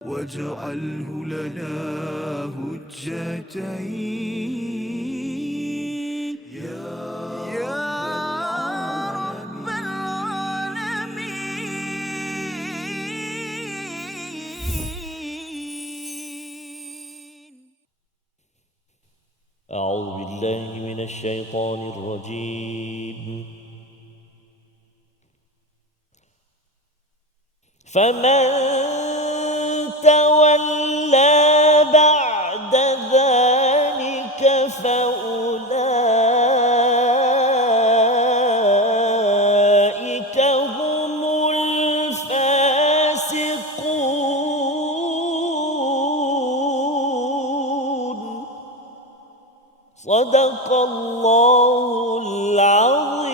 واجعله لنا هجتين يا رب العالمين. أعوذ بالله من الشيطان الرجيم. فمن تولى بعد ذلك فأولئك هم الفاسقون. صدق الله العظيم.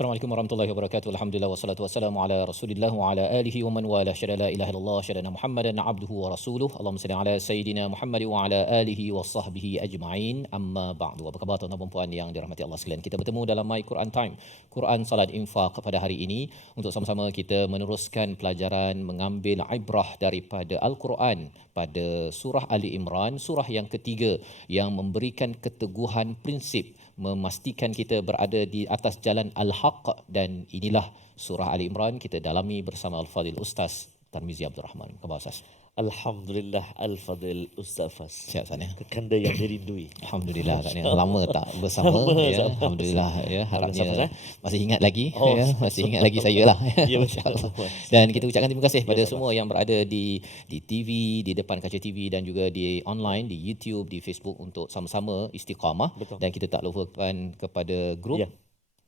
Assalamualaikum warahmatullahi wabarakatuh. Alhamdulillah wassalatu wassalamu ala Rasulillah wa ala alihi wa man wala. Syada la ilaha illallah, syada Muhammadan abduhu wa rasuluh. Allahumma salli ala sayidina Muhammad wa ala alihi wa sahbihi ajma'in. Amma ba'du. Apa khabar tuan-tuan dan puan yang dirahmati Allah sekalian? Kita bertemu dalam My Quran Time, Quran Salat Infaq pada hari ini untuk sama-sama kita meneruskan pelajaran mengambil ibrah daripada Al-Quran pada surah Ali Imran, surah yang ketiga yang memberikan keteguhan prinsip, memastikan kita berada di atas jalan Al-Haq, dan inilah surah Ali Imran kita dalami bersama Al-Fadhil Ustaz Tarmizi Abdul Rahman. Khabar Ustaz? Alhamdulillah Al-Fadhil Ustaz Fas. Sihat sana? Kekanda yang dirindui. Alhamdulillah, tak lama tak bersama ya. Alhamdulillah ya, harapnya masih ingat lagi ya, masih ingat lagi saya lah. Ya, masya-Allah. Dan kita ucapkan terima kasih pada semua yang berada di TV, di depan kaca TV, dan juga di online, di YouTube, di Facebook untuk sama-sama istiqamah. Betul. Dan kita tak lupakan kepada grup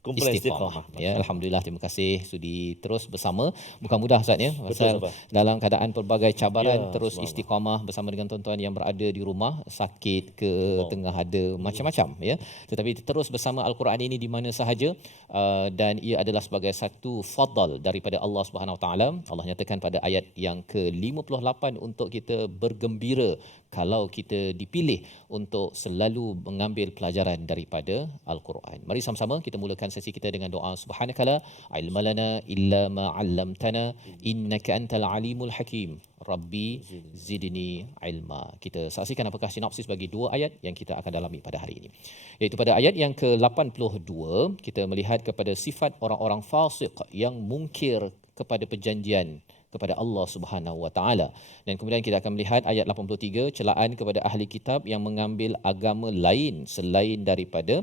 Kumpulan Istiqamah. Istiqamah. Ya, alhamdulillah, terima kasih sudi terus bersama. Bukan mudah Ustaz ya. Pasal Betul, dalam keadaan pelbagai cabaran terus subhanallah. istiqamah bersama dengan tuan-tuan yang berada di rumah, sakit ke tengah ada macam-macam ya. Tetapi terus bersama Al-Quran ini di mana sahaja, dan ia adalah sebagai satu fadal daripada Allah Subhanahu Wa Taala. Allah nyatakan pada ayat yang ke-58 untuk kita bergembira kalau kita dipilih untuk selalu mengambil pelajaran daripada Al-Quran. Mari sama-sama kita mulakan sesi kita dengan doa. Subhanakala ilmalana illa ma 'allamtana innaka antal alimul hakim. Rabbi zidni ilma. Kita saksikan apakah sinopsis bagi dua ayat yang kita akan dalami pada hari ini. Iaitu pada ayat yang ke-82 kita melihat kepada sifat orang-orang fasik yang mungkir kepada perjanjian kepada Allah Subhanahu Wa Taala. Dan kemudian kita akan melihat ayat 83, celaan kepada ahli kitab yang mengambil agama lain selain daripada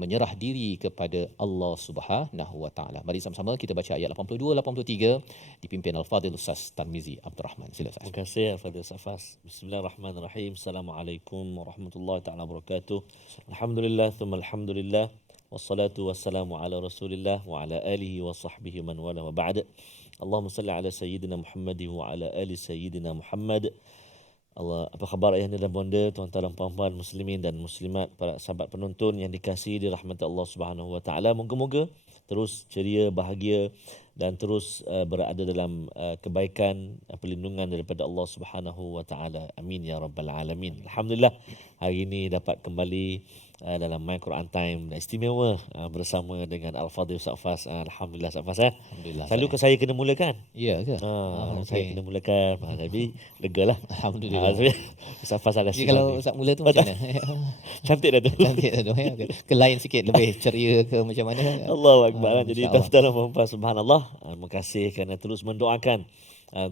menyerah diri kepada Allah Subhanahu Wa Taala. Mari sama-sama kita baca ayat 82 83 dipimpin Al-Fadhil Ustaz Tarmizi Abdul Rahman. Silakan. Terima kasih Al-Fadhil Ustaz Fas. Bismillahirrahmanirrahim. Assalamualaikum warahmatullahi taala wabarakatuh. Alhamdulillah thumma alhamdulillah. Wassalatu wassalamu ala Rasulillah wa ala alihi wa sahbihi man wala wa ba'd. Allahumma salli ala sayyidina Muhammad wa ala ali sayyidina Muhammad. Allah, apa khabar ayahanda dan bonda, tuan-tuan dan puan-puan muslimin dan muslimat, para sahabat penonton yang dikasihi dirahmati Allah Subhanahu Wa Taala. Moga-moga terus ceria, bahagia dan terus berada dalam kebaikan, perlindungan daripada Allah Subhanahu Wa Taala. Amin ya rabbal alamin. Alhamdulillah hari ini dapat kembali dalam My Quran Time istimewa bersama dengan Al-Fadhil Ustaz Fas. Alhamdulillah Ustaz Fas. Alhamdulillah. Selalu ke saya kena mulakan. Ya ke? Saya kena mulakan. Tapi legalah. Alhamdulillah. Ustaz Fas ada Jadi kalau Ustaz mula tu macam mana? cantik dah tu. Cantik dah tu ya. Ke lain sikit, lebih ceria ke macam mana? Allahu akbar. Jadi InsyaAllah. tuan-tuan dan puan-puan, subhanallah. Terima kasih kerana terus mendoakan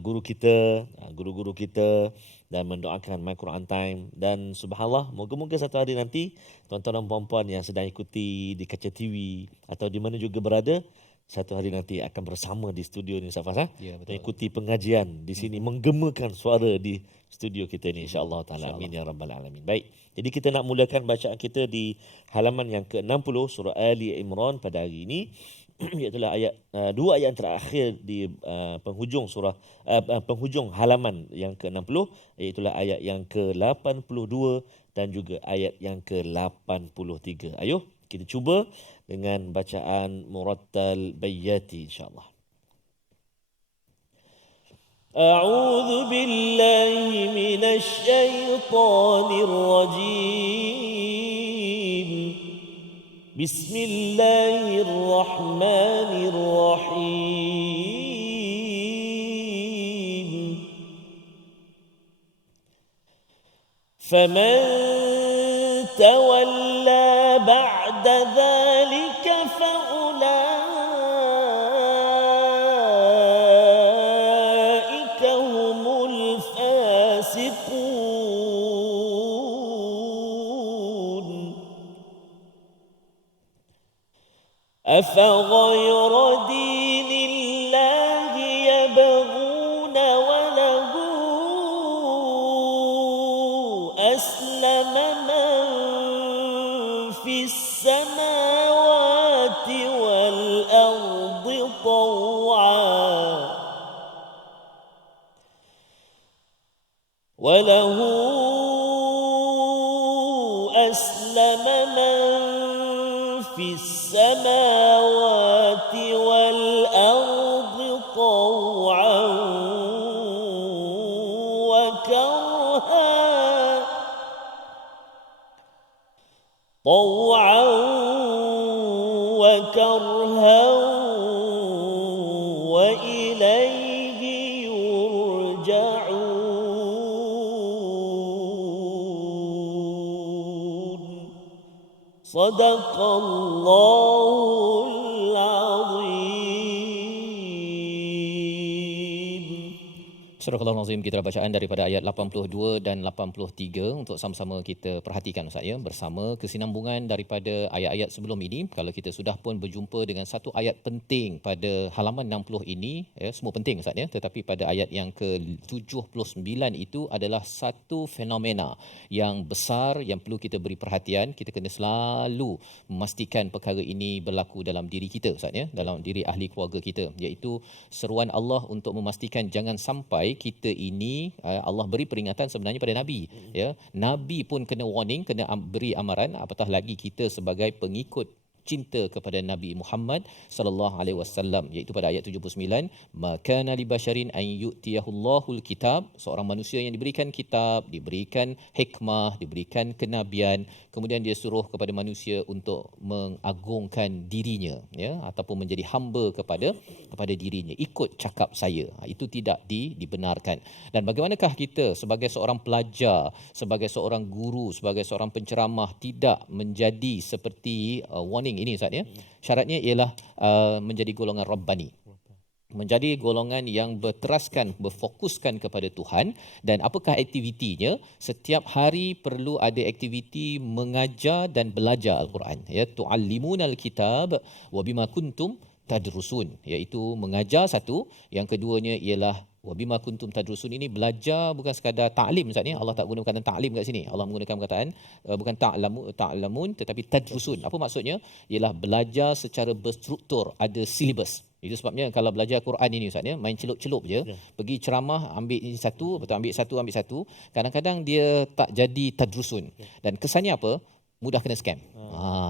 guru kita, guru-guru kita, dan mendoakan My Quran Time. Dan subhanallah, moga-moga satu hari nanti tuan-tuan dan puan-puan yang sedang ikuti di kaca TV atau di mana juga berada, satu hari nanti akan bersama di studio ni Ustaz Fas. Ya, betul. Ikuti pengajian di sini, menggemakan suara di studio kita ni, insya-Allah taala. Amin ya rabbal alamin. Baik. Jadi kita nak mulakan bacaan kita di halaman yang ke-60 surah Ali Imran pada hari ini. Iaitu ayat dua ayat terakhir di penghujung surah penghujung halaman yang ke-60, iaitu ayat yang ke-82 dan juga ayat yang ke-83. Ayuh kita cuba dengan bacaan murattal bayyati insya-Allah. أعوذ بالله من الشيطان الرجيم بسم الله الرحمن الرحيم فمن تولى بعد ذلك فأولئك هم الفاسقون أفغير دين الله يبغون وله أسلم من في السماوات والأرض طوعا وله أسلم من في السماوات والأرض طوعا وكرها وإليه يرجعون صدق الله العظيم. Surah Al-Azim, kita bacaan daripada ayat 82 dan 83 untuk sama-sama kita perhatikan Ustaz ya, bersama kesinambungan daripada ayat-ayat sebelum ini. Kalau kita sudah pun berjumpa dengan satu ayat penting pada halaman 60 ini ya, semua penting Ustaz ya, tetapi pada ayat yang ke-79 itu adalah satu fenomena yang besar yang perlu kita beri perhatian. Kita kena selalu memastikan perkara ini berlaku dalam diri kita Ustaz ya, dalam diri ahli keluarga kita, iaitu seruan Allah untuk memastikan jangan sampai kita ini Allah beri peringatan sebenarnya pada Nabi ya. Nabi pun kena warning, kena beri amaran, apatah lagi kita sebagai pengikut cinta kepada Nabi Muhammad sallallahu alaihi wasallam, iaitu pada ayat 79, makana li basyarin an yu'tiyahullahul kitab, seorang manusia yang diberikan kitab, diberikan hikmah, diberikan kenabian, kemudian dia suruh kepada manusia untuk mengagungkan dirinya ya, ataupun menjadi hamba kepada dirinya, ikut cakap saya. Itu tidak dibenarkan. Dan bagaimanakah kita sebagai seorang pelajar, sebagai seorang guru, sebagai seorang penceramah tidak menjadi seperti warning ini Ustaz ya. Syaratnya ialah menjadi golongan Rabbani, menjadi golongan yang berteraskan, berfokuskan kepada Tuhan. Dan apakah aktivitinya? Setiap hari perlu ada aktiviti mengajar dan belajar Al-Quran ya, tu'allimunal kitab wa bima kuntum tadrusun, iaitu mengajar satu, yang keduanya ialah wabima kuntum tadrusun. Ini belajar bukan sekadar ta'lim Ustaz ni. Allah tak guna perkataan ta'lim kat sini. Allah menggunakan perkataan bukan ta'lamun tetapi tadrusun. Apa maksudnya? Ialah belajar secara berstruktur, ada silibus. Itu sebabnya kalau belajar Quran ini Ustaz ya, main celup-celup je, pergi ceramah ambil ini satu, betul ambil satu, kadang-kadang dia tak jadi tadrusun. Dan kesannya apa? Mudah kena scam.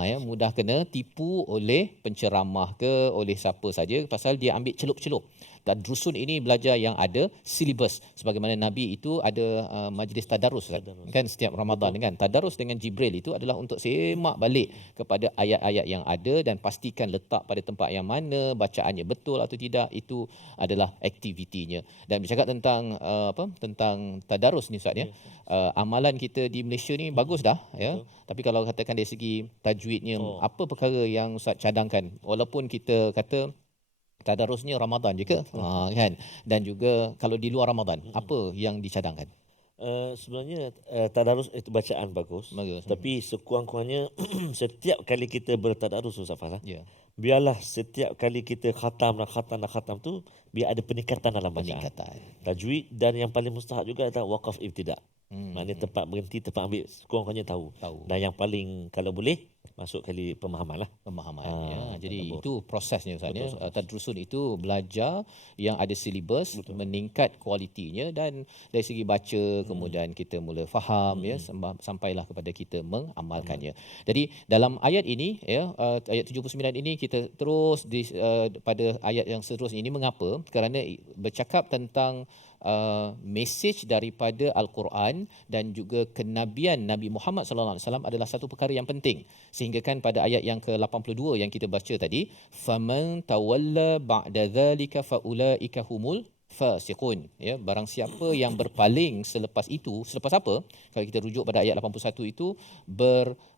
Ya, mudah kena tipu oleh penceramah ke oleh siapa saja pasal dia ambil celup-celup. Dan Tadrusun ini belajar yang ada silibus, sebagaimana Nabi itu ada majlis tadarus kan setiap Ramadan kan. Tadarus dengan Jibril itu adalah untuk semak balik kepada ayat-ayat yang ada dan pastikan letak pada tempat yang mana, bacaannya betul atau tidak, itu adalah aktivitinya. Dan bercakap tentang tentang tadarus ni Ustaz ya. Amalan kita di Malaysia ni bagus dah ya. Tapi kalau katakan dari segi tajwidnya, apa perkara yang Ustaz cadangkan, walaupun kita kata tadarusnya Ramadan je ke? Kan? Dan juga kalau di luar Ramadan, apa yang dicadangkan? Sebenarnya tadarus itu bacaan bagus. Tapi sekurang-kurangnya setiap kali kita bertadarus Ustaz Fazal, biarlah setiap kali kita khatam tu biar ada peningkatan dalam bacaan. Tajwid, dan yang paling mustahak juga adalah waqaf ibtida'. Maknanya tempat berhenti, tempat ambil, kurang-kurangnya tahu. Dan yang paling kalau boleh masuk kali pemahaman lah. Jadi itu prosesnya Ustaz ya. Tadrusun itu belajar yang ada silibus, meningkat kualitinya, dan dari segi baca kemudian kita mula faham ya, sampailah kepada kita mengamalkannya. Jadi dalam ayat ini ya, ayat 79 ini kita terus pada ayat yang seterusnya ini, mengapa? Kerana bercakap tentang mesej daripada Al-Quran dan juga kenabian Nabi Muhammad sallallahu alaihi wasallam adalah satu perkara yang penting, sehingga kan pada ayat yang ke-82 yang kita baca tadi, faman tawalla ba'da dzalika faulaika humul fasiqun, ya, barang siapa yang berpaling selepas itu, selepas apa? Kalau kita rujuk pada ayat 81 itu,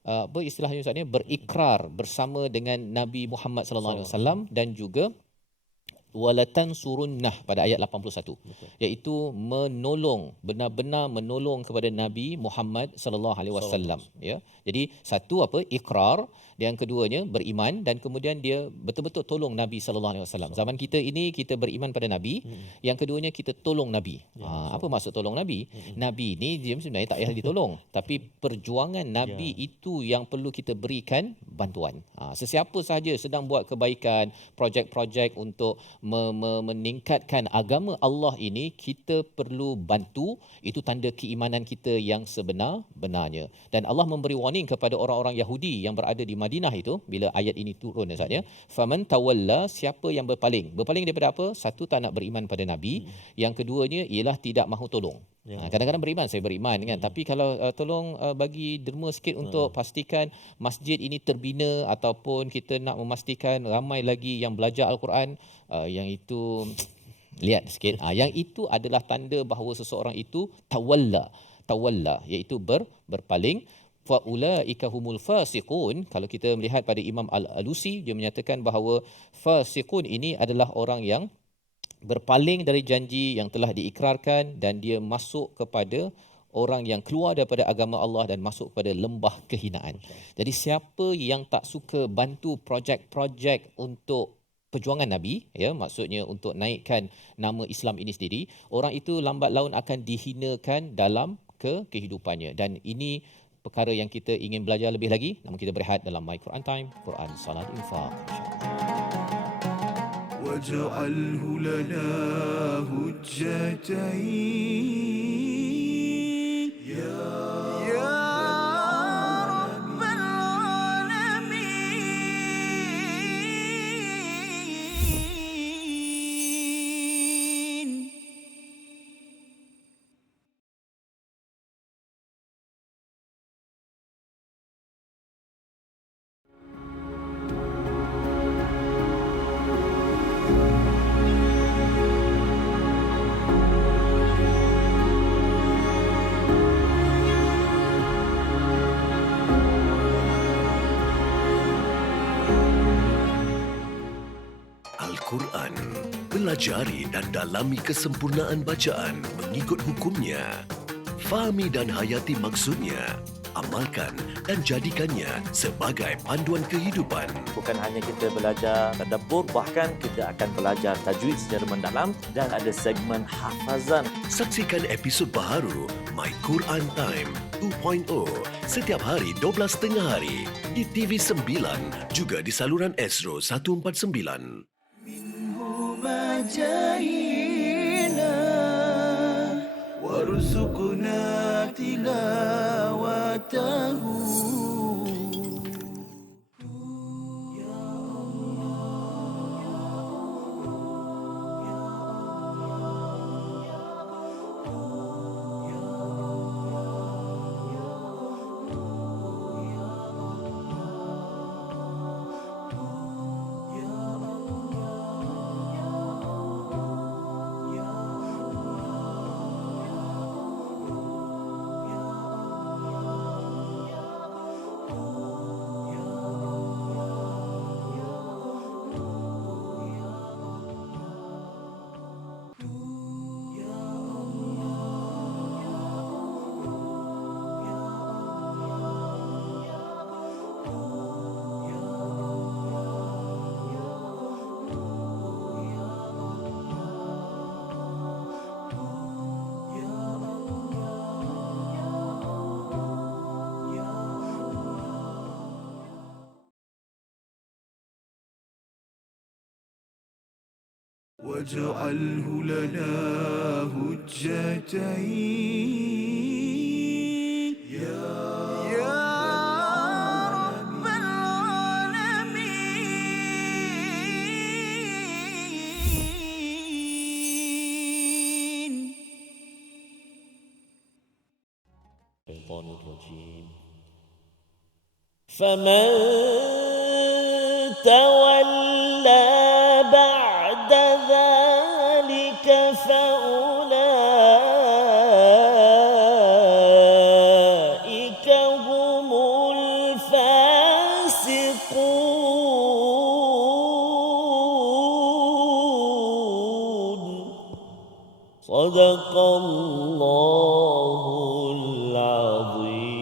apa istilahnya Ustaz ni, berikrar bersama dengan Nabi Muhammad sallallahu alaihi wasallam, dan juga walatan surunnah pada ayat 81. Betul. Iaitu menolong, benar-benar menolong kepada Nabi Muhammad sallallahu alaihi wasallam, ya. Jadi satu apa, ikrar, yang keduanya beriman, dan kemudian dia betul-betul tolong Nabi sallallahu alaihi wasallam. Zaman kita ini kita beriman pada Nabi, yang keduanya kita tolong Nabi. Apa maksud tolong Nabi? Nabi ni dia sebenarnya tak payah ditolong, tapi perjuangan Nabi itu yang perlu kita berikan bantuan. Sesiapa sahaja sedang buat kebaikan, projek-projek untuk meningkatkan agama Allah ini, kita perlu bantu. Itu tanda keimanan kita yang sebenar-benarnya. Dan Allah memberi warning kepada orang-orang Yahudi yang berada di Madinah itu bila ayat ini turun saja. Faman tawalla, siapa yang berpaling. Berpaling daripada apa? Satu, tak nak beriman pada Nabi. Yang keduanya ialah tidak mahu tolong. Kadang-kadang beriman, saya beriman kan, tapi kalau tolong bagi derma sikit untuk pastikan masjid ini terbina, ataupun kita nak memastikan ramai lagi yang belajar Al-Quran, yang itu lihat sikit. Yang itu adalah tanda bahawa seseorang itu tawalla, iaitu berpaling. Faulaika humul fasiqun. Kalau kita melihat pada Imam Al-Alusi, dia menyatakan bahawa fasiqun ini adalah orang yang berpaling dari janji yang telah diikrarkan, dan dia masuk kepada orang yang keluar daripada agama Allah dan masuk kepada lembah kehinaan. Jadi siapa yang tak suka bantu projek-projek untuk perjuangan Nabi, ya, maksudnya untuk naikkan nama Islam ini sendiri, orang itu lambat laun akan dihinakan dalam kehidupannya. Dan ini perkara yang kita ingin belajar lebih lagi. Namun kita berehat dalam My Quran Time, Quran Salat Infaq, insya-Allah. واجعله لنا هجتين يا رب العالمين. Al-Quran. Pelajari dan dalami kesempurnaan bacaan mengikut hukumnya. Fahami dan hayati maksudnya. Amalkan dan jadikannya sebagai panduan kehidupan. Bukan hanya kita belajar tadabbur, bahkan kita akan belajar tajwid secara mendalam, dan ada segmen hafazan. Saksikan episod baharu My Quran Time 2.0 setiap hari 12.30 hari di TV9, juga di saluran Astro 149. مجاهينا وارزقنا تلاوته. واجعله لنا هجتين يا رب العالمين. الشيطان الرجيم. فمن تولى بعد ذلك Sadaqallahul Azim.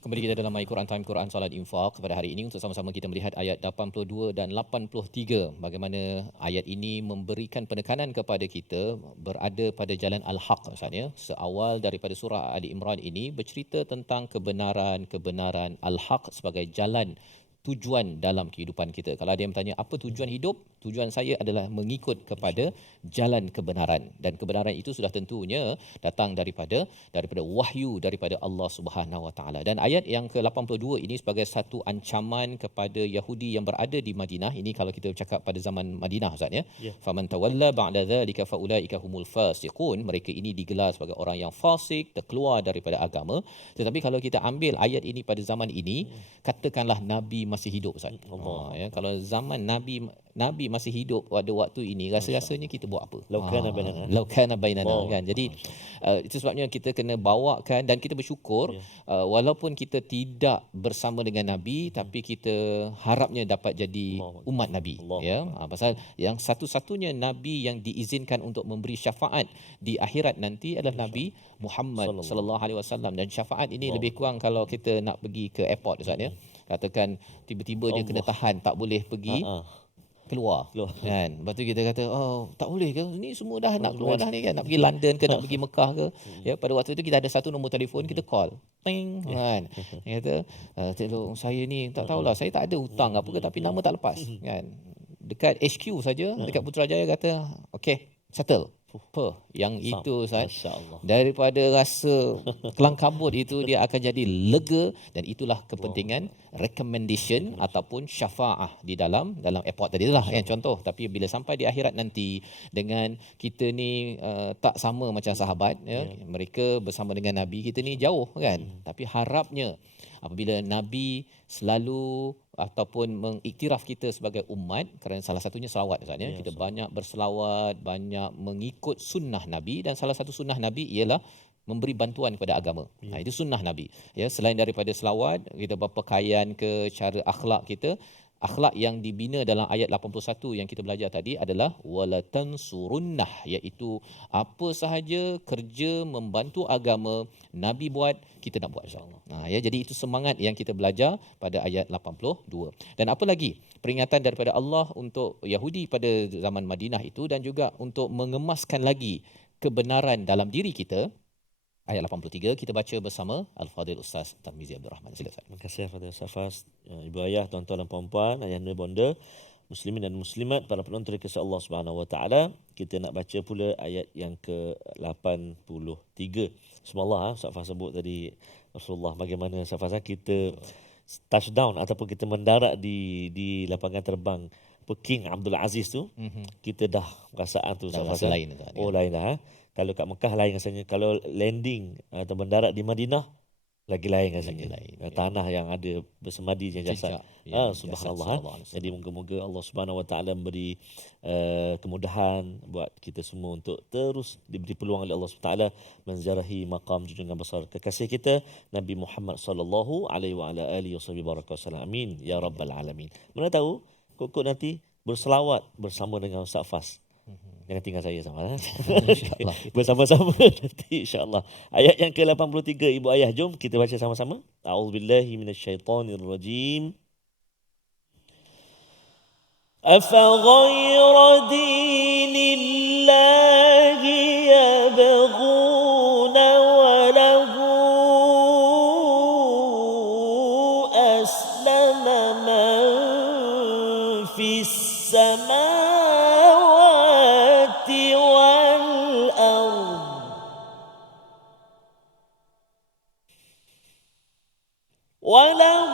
Kembali kita dalam My Quran Time, Quran Salat Infak pada hari ini untuk sama-sama kita melihat ayat 82 dan 83. Bagaimana ayat ini memberikan penekanan kepada kita berada pada jalan Al-Haq. Maksudnya seawal daripada surah Ali Imran ini bercerita tentang kebenaran Al-Haq sebagai jalan tujuan dalam kehidupan kita. Kalau ada yang bertanya apa tujuan hidup, tujuan saya adalah mengikut kepada jalan kebenaran, dan kebenaran itu sudah tentunya datang daripada wahyu daripada Allah Subhanahu Wa Taala. Dan ayat yang ke-82 ini sebagai satu ancaman kepada Yahudi yang berada di Madinah. Ini kalau kita bercakap pada zaman Madinah, Ustaz ya. Faman tawalla ba'da dzalika faulaika humul fasiqun. Mereka ini digelar sebagai orang yang fasik, terkeluar daripada agama. Tetapi kalau kita ambil ayat ini pada zaman ini, katakanlah Nabi masih hidup, Ustaz. Ya, kalau zaman Nabi masih hidup pada waktu ini, rasa-rasanya kita buat apa? Laukana bainana kan. Jadi itu sebabnya kita kena bawakan, dan kita bersyukur walaupun kita tidak bersama dengan Nabi, tapi kita harapnya dapat jadi umat Nabi. Ya, pasal yang satu-satunya Nabi yang diizinkan untuk memberi syafaat di akhirat nanti adalah Nabi Muhammad sallallahu alaihi wasallam. Dan syafaat ini lebih kurang kalau kita nak pergi ke airport, Ustaz ya. Katakan tiba-tiba dia kena tahan, tak boleh pergi keluar kan. Lepas tu kita kata tak boleh ke, ni semua dah nak keluar dah ni kan, nak pergi London ke nak pergi Mekah ke. Ya, pada waktu tu kita ada satu nombor telefon, kita call ting kan. Dia kata tolong saya ni, tak tahulah, saya tak ada hutang apa ke, tapi nama tak lepas kan. Dekat HQ saja, dekat Putrajaya kata okey settle. Yang itu, Ustaz, daripada rasa kelang kabut itu dia akan jadi lega. Dan itulah kepentingan recommendation ataupun syafaah di dalam airport tadi itulah yang contoh. Tapi bila sampai di akhirat nanti, dengan kita ni tak sama macam sahabat ya. Mereka bersama dengan Nabi, kita ni jauh kan. Tapi harapnya apabila Nabi selalu ataupun mengiktiraf kita sebagai umat, kerana salah satunya selawat, Ustaz ya. Kita banyak berselawat, banyak mengikut sunnah Nabi, dan salah satu sunnah Nabi ialah memberi bantuan kepada agama. Itu sunnah Nabi. Ya, selain daripada selawat, kita berpakaian ke, cara akhlak kita. Akhlak yang dibina dalam ayat 81 yang kita belajar tadi adalah wala tansurunnah, iaitu apa sahaja kerja membantu agama Nabi buat, kita nak buat, insya-Allah. Ya, jadi itu semangat yang kita belajar pada ayat 82. Dan apa lagi? Peringatan daripada Allah untuk Yahudi pada zaman Madinah itu, dan juga untuk mengemaskan lagi kebenaran dalam diri kita. Ayat 83 kita baca bersama Al-Fadhil Ustaz Tarmizi Abdul Rahman. Silakan. Terima kasih Fadil Safas, ibu ayah, tuan-tuan dan puan-puan, ayahanda bonda, muslimin dan muslimat, para penonton dikasihi Allah Subhanahu Wa Taala. Kita nak baca pula ayat yang ke-83. Subhanallah, Safas sebut tadi Rasulullah, bagaimana Safas kita touchdown ataupun kita mendarat di lapangan terbang King Abdul Aziz tu, kita dah perasaan tu rasa lain. Lain dah. Kalau kat Mekah lain rasanya, kalau landing atau mendarat di Madinah lagi lain rasanya. Tanah yang ada bersemadi jasad. Subhanallah. Jadi moga-moga Allah Subhanahu Wa Taala memberi kemudahan buat kita semua untuk terus diberi peluang oleh Allah Subhanahu Wa Taala menziarahi maqam junjungan besar kekasih kita Nabi Muhammad sallallahu alaihi wa ala alihi wasallam. Amin ya rabbal alamin. Mana tahu kok nanti berselawat bersama dengan Ustaz Fas. Jangan tinggal saya sama insya-Allah. Bersama-sama nanti insya-Allah. Ayat yang ke-83, ibu ayah, jom kita baca sama-sama. A'udzubillahi minasyaitonirrajim. Afa ghayra dinillahi yabghuna wa lahu aslama man fis sama وله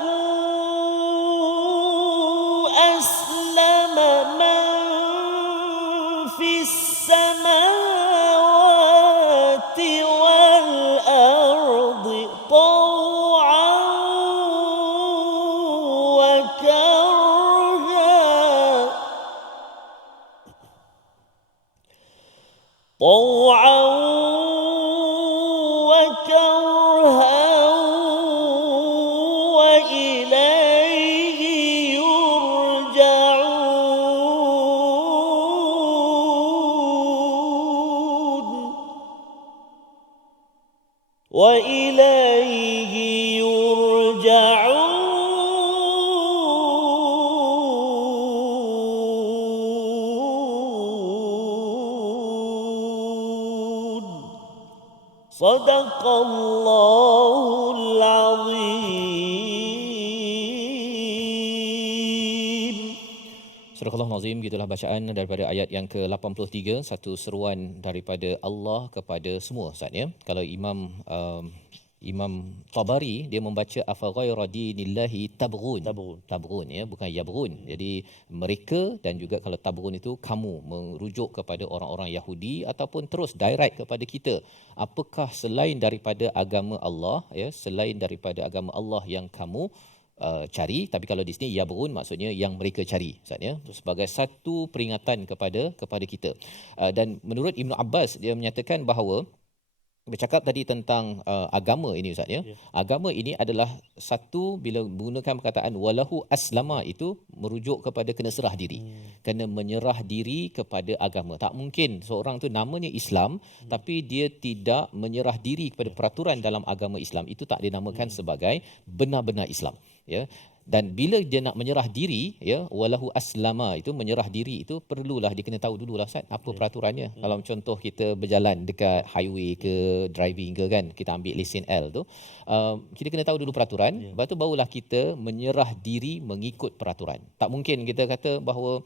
أسلم من في السماوات والأرض طوعا وكرها وإليه يرجعون وإليه يرجعون صدق الله العظيم. Surah Al-Nazim, gitulah bacaan daripada ayat yang ke-83, satu seruan daripada Allah kepada semua Ustaz ya. Kalau Imam Tabari dia membaca afa ghayra dinillahi tabghun ya, bukan yabghun. Jadi mereka, dan juga kalau tabghun itu kamu, merujuk kepada orang-orang Yahudi ataupun terus direct kepada kita. Apakah selain daripada agama Allah ya, selain daripada agama Allah yang kamu cari, tapi kalau di sini yabghun maksudnya yang mereka cari Ustaz ya, sebagai satu peringatan kepada kita. Dan menurut Ibn Abbas dia menyatakan bahawa bercakap tadi tentang agama ini Ustaz ya. Agama ini adalah satu, bila menggunakan perkataan walahu aslama itu merujuk kepada kena serah diri. Kena menyerah diri kepada agama. Tak mungkin seorang tu namanya Islam tapi dia tidak menyerah diri kepada peraturan dalam agama Islam. Itu tak dinamakan sebagai benar-benar Islam ya. Dan bila dia nak menyerah diri ya, walahu aslama itu menyerah diri itu perlulah dia kena tahu dululah Ustaz apa peraturannya. Kalau contoh kita berjalan dekat highway ke driving ke kan, kita ambil lesen L tu, kita kena tahu dulu peraturan, lepas tu barulah kita menyerah diri mengikut peraturan. Tak mungkin kita kata bahawa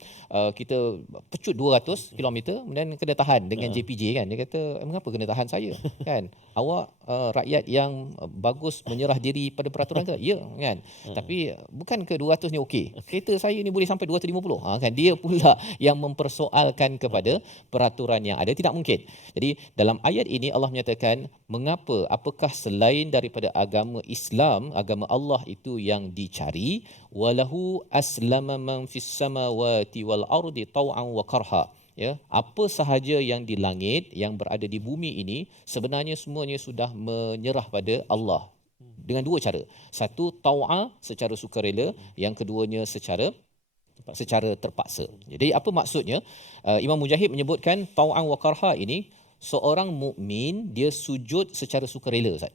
kita pecut 200 km kemudian kena tahan dengan JPJ kan. Dia kata mengapa kena tahan saya kan? Awak rakyat yang bagus menyerah diri pada peraturan ke? Ya kan. Tapi bukan ke 200 ni okey. Kereta saya ni boleh sampai 250. Kan dia pula yang mempersoalkan kepada peraturan yang ada. Tidak mungkin. Jadi dalam ayat ini Allah menyatakan mengapa, apakah selain daripada agama Islam, agama Allah itu yang dicari, walahu aslama man fis samawati wal ardi taw'an wa karha. Ya, apa sahaja yang di langit, yang berada di bumi ini sebenarnya semuanya sudah menyerah pada Allah. Dengan dua cara. Satu tau'a secara sukarela, yang keduanya secara terpaksa. Jadi apa maksudnya? Imam Mujahid menyebutkan tau'an wa karha ini, seorang mukmin dia sujud secara sukarela Ustaz.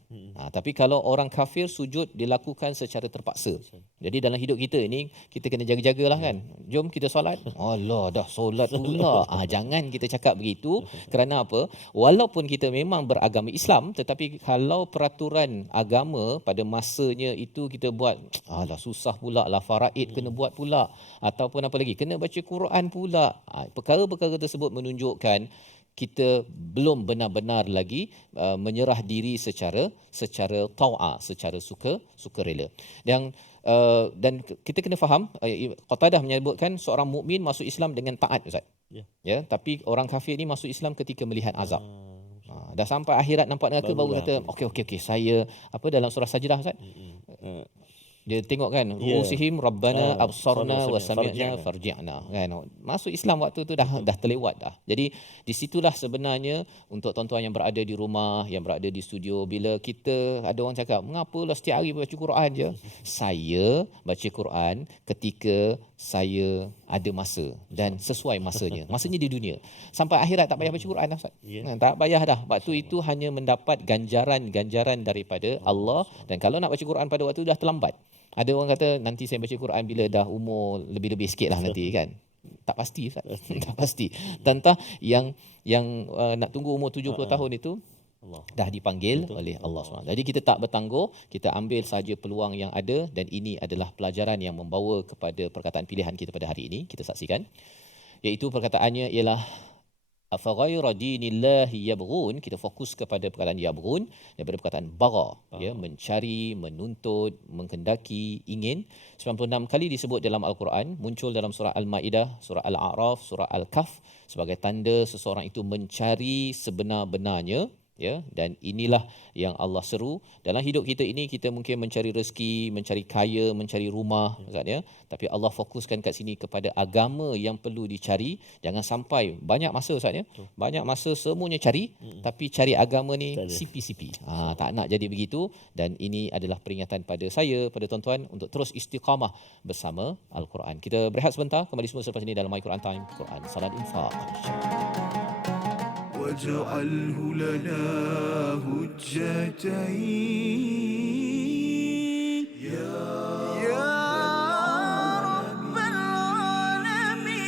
Tapi kalau orang kafir sujud dilakukan secara terpaksa. Jadi dalam hidup kita ini kita kena jaga-jagalah kan. Jom kita solat. Allah dah solat pula. Jangan kita cakap begitu. Kerana apa? Walaupun kita memang beragama Islam, tetapi kalau peraturan agama pada masanya itu kita buat, alah susah pula lah, faraid kena buat pula, ataupun apa lagi, kena baca Quran pula. Perkara-perkara tersebut menunjukkan kita belum benar-benar lagi menyerah diri secara tau'ah, secara sukarela. Dan kita kena faham, Qatadah menyebutkan seorang mukmin masuk Islam dengan taat Ustaz. Ya, tapi orang kafir ni masuk Islam ketika melihat azab. Dah sampai akhirat nampak neraka baru kata okey saya dalam surah Sajdah Ustaz. Dia tengok kan, ru'usihim rabbana absarna wa sami'na farji'na kan. Masuk Islam waktu tu dah terlewat dah. Jadi di situlah sebenarnya untuk tuan-tuan yang berada di rumah, yang berada di studio, bila kita ada orang cakap mengapalah setiap hari baca Quran je. Saya baca Quran ketika saya ada masa dan sesuai masanya. Masanya di dunia. Sampai akhirat tak payah baca Quran dah Ustaz. Tak payah dah. Waktu itu hanya mendapat ganjaran daripada Allah, dan kalau nak baca Quran pada waktu dah terlambat. Ada orang kata nanti saya baca Quran bila dah umur lebih-lebih sikit lah nanti kan. Tak pasti Ustaz. Tak pasti. Tentang yang nak tunggu umur 70 tahun itu dah dipanggil oleh Allah SWT. Jadi kita tak bertangguh, kita ambil saja peluang yang ada, dan ini adalah pelajaran yang membawa kepada perkataan pilihan kita pada hari ini. Kita saksikan. Iaitu perkataannya ialah afaghayra dinillahi yabghun. Kita fokus kepada perkataan yabghun daripada perkataan bagha, ya, mencari, menuntut, menghendaki, ingin. 96 kali disebut dalam Al-Quran, muncul dalam surah Al-Maidah, surah Al-A'raf, surah Al-Kahf sebagai tanda seseorang itu mencari sebenar-benarnya. Ya, dan inilah yang Allah seru. Dalam hidup kita ini kita mungkin mencari rezeki, mencari kaya, mencari rumah, Ustaz ya. Tapi Allah fokuskan kat sini kepada agama yang perlu dicari. Jangan sampai banyak masa Ustaz ya. Banyak masa semuanya cari, tapi cari agama ni sipi-sipi. Tak nak jadi begitu, dan ini adalah peringatan pada saya, pada tuan-tuan untuk terus istiqamah bersama Al-Quran. Kita berehat sebentar, kembali semua selepas ini dalam My Quran Time, Quran Salat Infaq. واجعله لنا هجتين يا رب العالمين.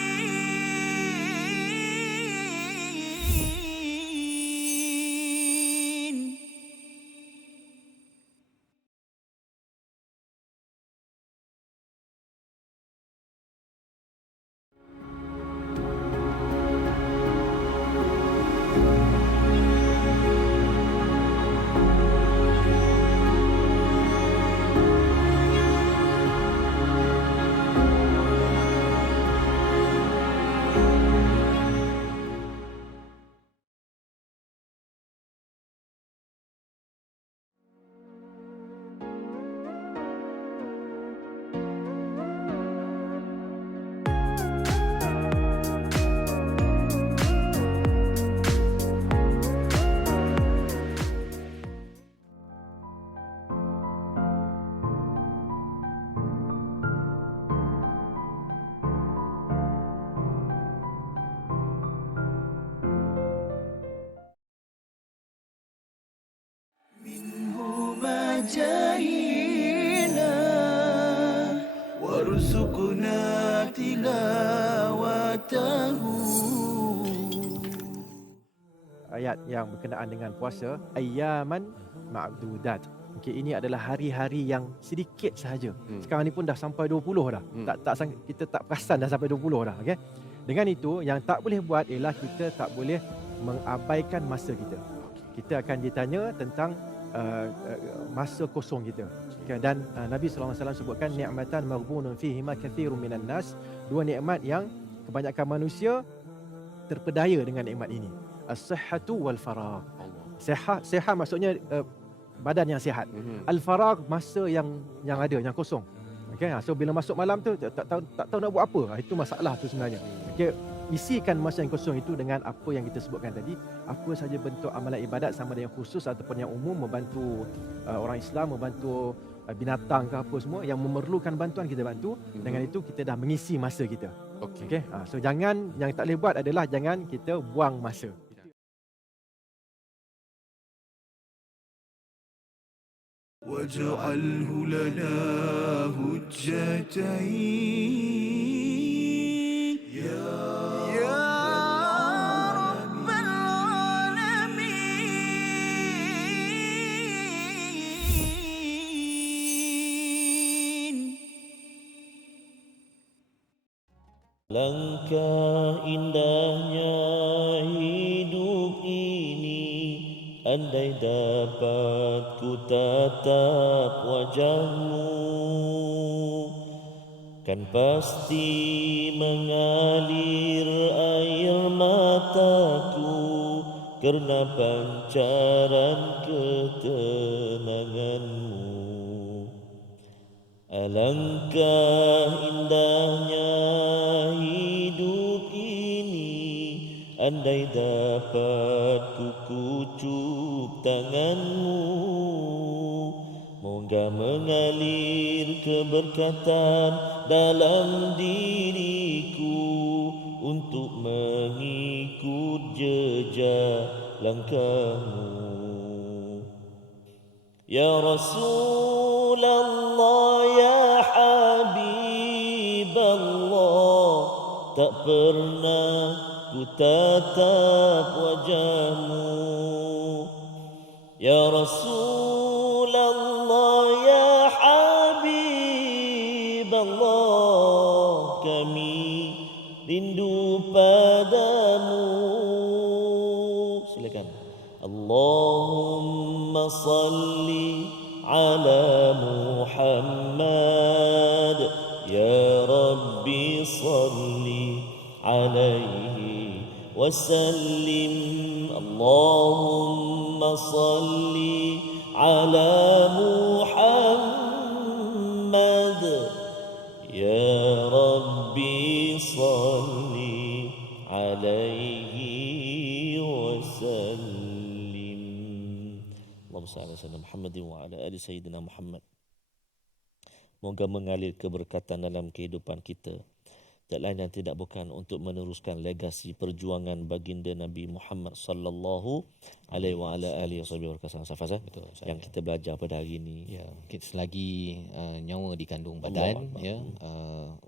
هما جاهينا وارزقنا تلاوته. Ayat yang berkenaan dengan puasa, ayyaman ma'dudat. Okey, ini adalah hari-hari yang sedikit sahaja. Sekarang ni pun dah sampai 20 dah. Kita tak perasan dah sampai 20 dah, okey. Dengan itu yang tak boleh buat ialah kita tak boleh mengabaikan masa kita. Kita akan ditanya tentang masa kosong kita. Okay, dan Nabi SAW sebutkan ni'matan maghbunun fihima katsirun minan nas, dua nikmat yang kebanyakan manusia terpedaya dengan nikmat ini. As-sihhatu wal faragh. Sihat maksudnya badan yang sihat. Al-faragh masa yang ada, yang kosong. Okey, so bila masuk malam tu tak tahu nak buat apa. Itu masalah tu sebenarnya. Okey, isikan masa yang kosong itu dengan apa yang kita sebutkan tadi, apa saja bentuk amalan ibadat sama ada yang khusus ataupun yang umum, membantu orang Islam, membantu binatang ke apa semua yang memerlukan bantuan kita bantu. Dengan itu kita dah mengisi masa kita. Okey. So jangan, yang tak boleh buat adalah jangan kita buang masa. واجعله لنا هجتين يا رب العالمين. Langkah indahnya hidup ini, andai dapat ku tatap wajahmu, kan pasti mengalir air mataku kerana pancaran ketenanganmu. Alangkah indahnya hidup ini, andai dapat ku kucup tanganmu, moga mengalir keberkatan dalam diriku untuk mengikut jejak langkahmu. Ya Rasulullah, ya Habiballah, tak pernah ku tatap wajahmu. Ya Rasulullah, ya Habiballah, kami rindu padamu. Silakan. Allahumma salli ala Muhammad, ya Rabbi salli alaihi wasallim. Allahumma salli ala Muhammad, ya Rabbi salli alaihi wasallim. Allahumma salli ala sayyidina Muhammad wa ala ali sayyidina Muhammad. Moga mengalir keberkatan dalam kehidupan kita tak lain dan tidak bukan untuk meneruskan legasi perjuangan baginda Nabi Muhammad sallallahu alaihi wa ala alihi wasallam. Safas, Betul, yang kita belajar pada hari ini. Ya, mungkin selagi nyawa dikandung badan, Allah ya,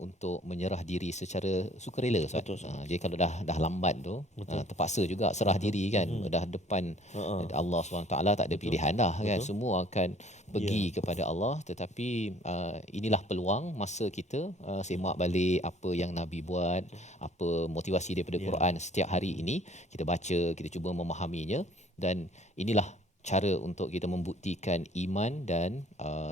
untuk menyerah diri secara sukarela, Ustaz. Betul, Ustaz. Jadi kalau dah lambat tu, terpaksa juga serah diri kan, dah depan Allah SWT, tak ada pilihan dah kan, semua akan pergi kepada Allah. Tetapi inilah peluang masa kita semak balik apa yang Nabi buat, apa motivasi daripada Quran setiap hari ini, kita baca, kita cuba memahaminya, dan inilah cara untuk kita membuktikan iman dan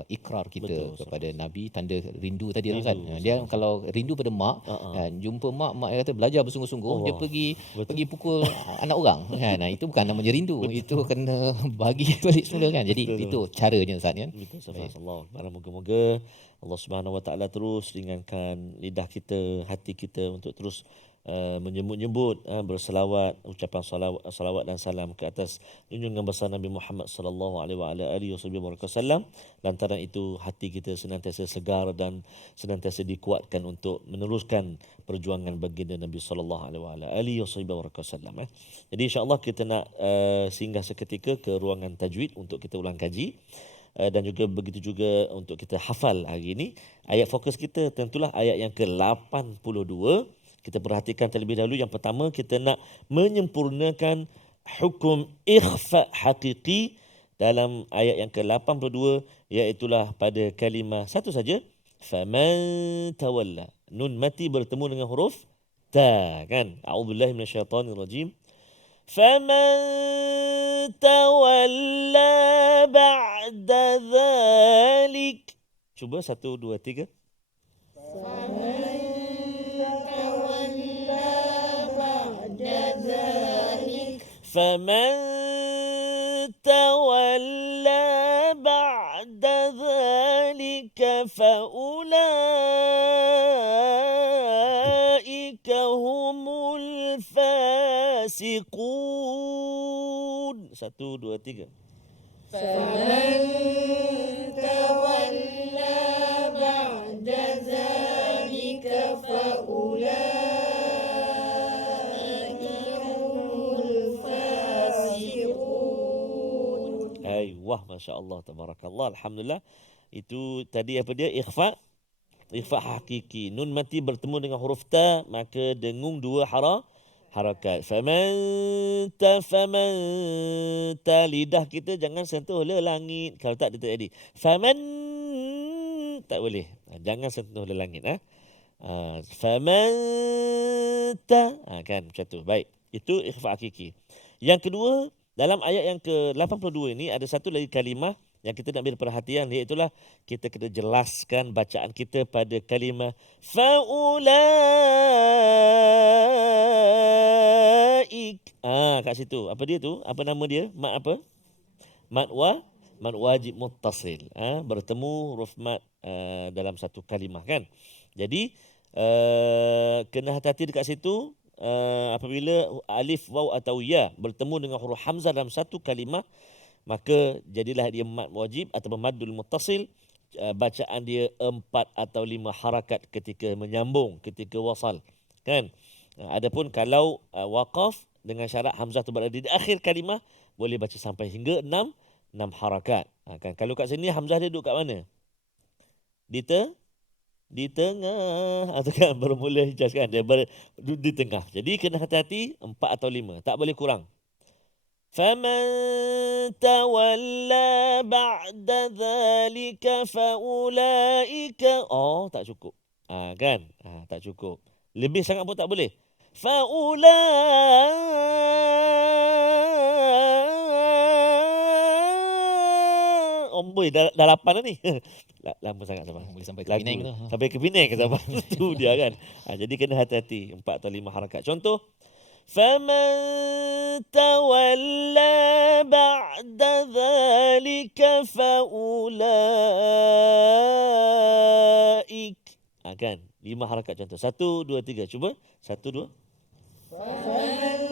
ikrar kita kepada Nabi, tanda rindu tadi kan. Dia kalau rindu pada mak, kan, jumpa mak dia kata belajar bersungguh-sungguh, dia pergi pukul anak orang kan. Nah, itu bukan namanya rindu, itu kena bagi balik semula kan. Jadi itu caranya, Ustaz kan. Betul, Allah. Moga-moga Allah Subhanahu Wa Taala terus ringankan lidah kita, hati kita untuk terus menyebut-nyebut, berselawat, ucapan salawat dan salam ke atas junjungan besar Nabi Muhammad sallallahu alaihi wasallam. Lantaran itu hati kita senantiasa segar dan senantiasa dikuatkan untuk meneruskan perjuangan baginda Nabi sallallahu alaihi wasallam. Jadi insya-Allah kita nak singgah seketika ke ruangan tajwid untuk kita ulang kaji. Dan juga begitu juga untuk kita hafal hari ini. Ayat fokus kita tentulah ayat yang ke-82. Kita perhatikan terlebih dahulu. Yang pertama, kita nak menyempurnakan hukum ikhfa hakiki dalam ayat yang ke-82, iaitulah pada kalimah satu saja, faman tawalla. Nun mati bertemu dengan huruf ta, kan? A'udzubillahi minasyaitonirrajim. Faman tawalla ba'da dhalik. Cuba 1 2 3. فمن تولى بعد ذلك فأولئك هم الفاسقون. 1 2 3. فمن تولى بعد ذلك فأولئك هم الفاسقون. Wah, Masya Allah, Tabarakallah, Alhamdulillah. Itu tadi apa dia? Ikhfa hakiki. Nun mati bertemu dengan huruf ta, maka dengung dua harakat. Faman ta, lidah kita jangan sentuh le langit. Kalau tak, dia tadi faman, tak boleh. Jangan sentuh le langit. Faman ta, kan macam tu. Baik, itu ikhfa hakiki. Yang kedua, dalam ayat yang ke-82 ini ada satu lagi kalimah yang kita nak beri perhatian, iaitulah kita kena jelaskan bacaan kita pada kalimah faulaik. Kat situ. Apa dia tu? Apa nama dia? Mat apa? Mat wajib muttasil. Bertemu huruf mat dalam satu kalimah, kan? Jadi kena hati-hati dekat situ. Apabila alif, waw atau ya bertemu dengan huruf hamzah dalam satu kalimah, maka jadilah dia mad wajib atau maddul muttasil. Bacaan dia 4 atau 5 harakat ketika menyambung, ketika wasal, kan? Adapun kalau waqaf dengan syarat hamzah tu berada di akhir kalimah, boleh baca sampai hingga 6 harakat. Kan? Kalau kat sini hamzah dia duduk kat mana? Di tengah, atau kan bermula hijaz, kan, dia di tengah. Jadi kena hati-hati 4 atau 5, tak boleh kurang. Faman tawalla ba'da dhalika faulaika. Tak cukup. Kan? Tak cukup. Lebih sangat pun tak boleh. Boy, dah 8 dah ni. Lama sangat sama. Boleh sampai ke Penang tu. Sampai ke Penang ke sama. Itu dia, kan. Jadi kena hati-hati 4 atau 5 harakat. Contoh, faman tawalla ba'da dhalika faulaik. Kan? 5 harakat contoh. 1 2 3. Cuba. 1 2. فمن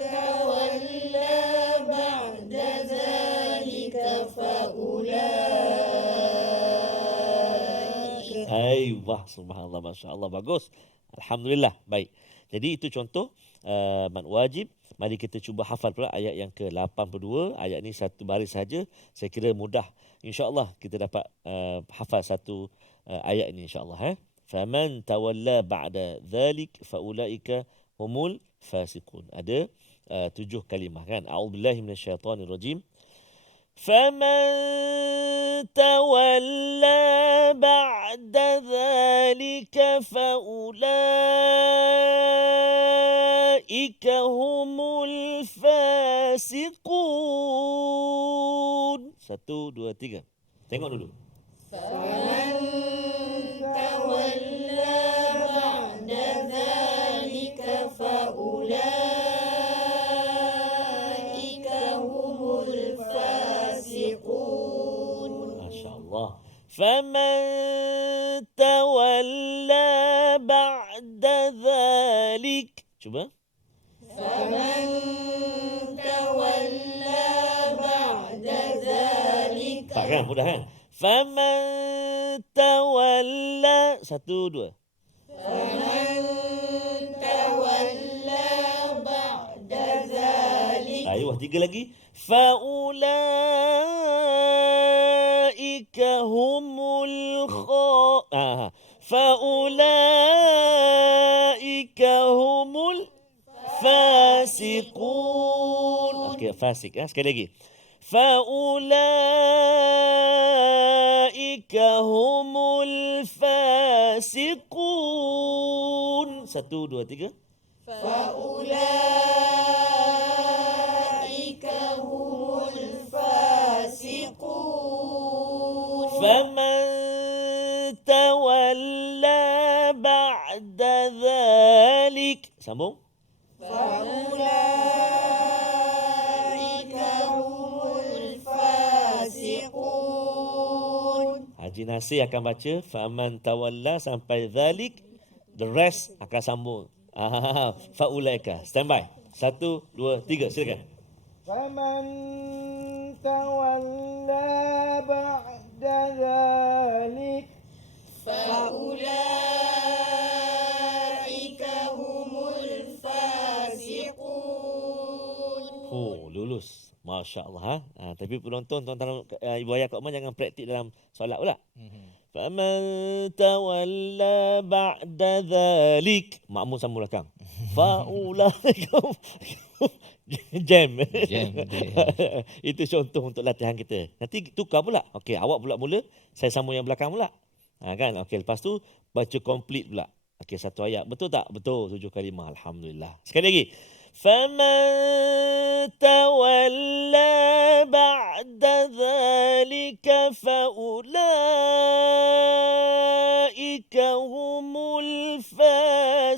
تولى بعد ذلك فأولئك. Wah, subhanallah, Masya Allah, bagus. Alhamdulillah. Baik. Jadi itu contoh mad wajib. Mari kita cuba hafal pula ayat yang ke-82. Ayat ni satu baris saja. Saya kira mudah. InsyaAllah kita dapat hafal satu ayat ini insyaAllah. Faman tawalla ba'da dhalik faulaika humul fasiqun. Ada 7 kalimah kan. A'udzubillahi minasyaitonirrajim. فمن تولى بعد ذلك فأولئك هم الفاسقون. 1, 2, 3. Tengok dulu. فمن تولى بعد ذلك فأولئك هم الفاسقون. MasyaAllah. فمن تولى بعد ذلك. Cuba. فمن تولى بعد ذلك. Tak kan? Mudah kan? فمن تولى. 1, 2. فمن تولى بعد ذلك. Ayuh, 3 lagi. فأولئك هم فأولئك هم الفاسقون. Okey, fasik sekali lagi. فأولئك هم الفاسقون. 1, 2, 3. فأولئك هم الفاسقون. فمن تولى بعد ذلك. Sambung. فأولئك هم الفاسقون. Haji Nasir akan baca faman tawalla sampai zalik, the rest akan sambung. Faulaika. Standby. 1, 2, 3. Silakan. فمن تولى بعد ذلك فأولئك هم الفاسقون. Lulus. Masya Allah. Tapi penonton, tuan-tuan, ibu ayah Kak Man jangan praktik dalam solat pula. Faman tawalla ba'da dhalik. Makmum sama belakang. Faulaikum. Jam. Itu contoh untuk latihan kita. Nanti tukar pula. Okey, awak pula mula, saya sambung yang belakang pula. Kan? Okey, lepas tu baca complete pula. Okey, satu ayat. Betul tak? Betul. 7 kalimah. Alhamdulillah. Sekali lagi. فَمَن تَوَلَّى بَعْدَ ذَلِكَ فَأُولَئِكَ هُمُ الْفَاسِقُونَ.